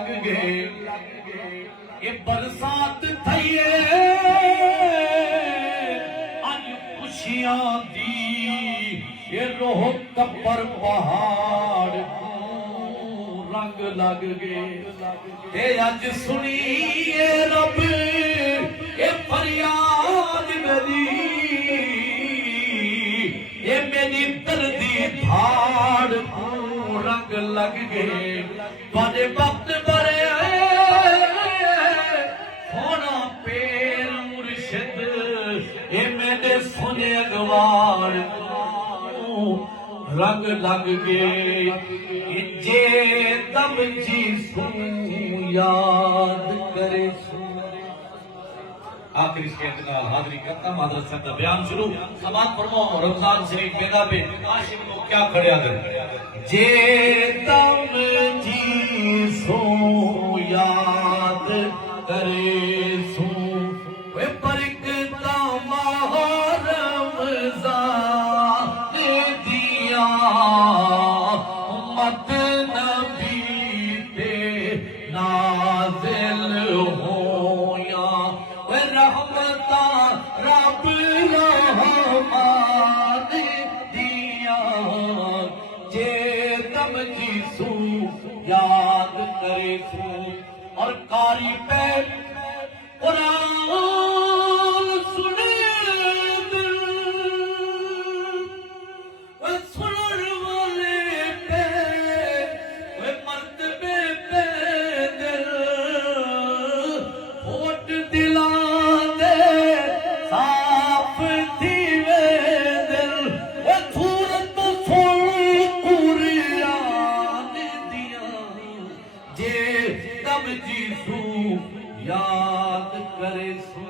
लग गए ये बरसात थईए अज खुशियां दी ये रोह कपर पहाड़ रंग लग गए ते अज सुनिए रब ये फरियाद मेरी ये मेरी दर्दी धाड़ रंग लग गए बड़े वक्त बड़े होना पेर मुर्शिद ये मेरे सोने अगवार रंग लग गए जे तब जी सू याद करे आखिरी शेर के नाल हाजिरी करता मदरसा का बयान शुरू समात फरमाओ रमजान शरीफ बेदा पे आशिक को क्या खड़िया दे जे तब जी सो याद करे सू वे परकता रमजान दिया उम्मत नबी ते नाज़िल होया वे रहमता रब रहमान दिया जे तम जीसू याद करे सू और कारी पे कुरान सुने दिल वे सुनर वाले पे वे मर्तबे पे दिल होट दिला दे साफ थी वे दिल वे सूरत सुन कुरान दिया जे तब जीसू याद करे सू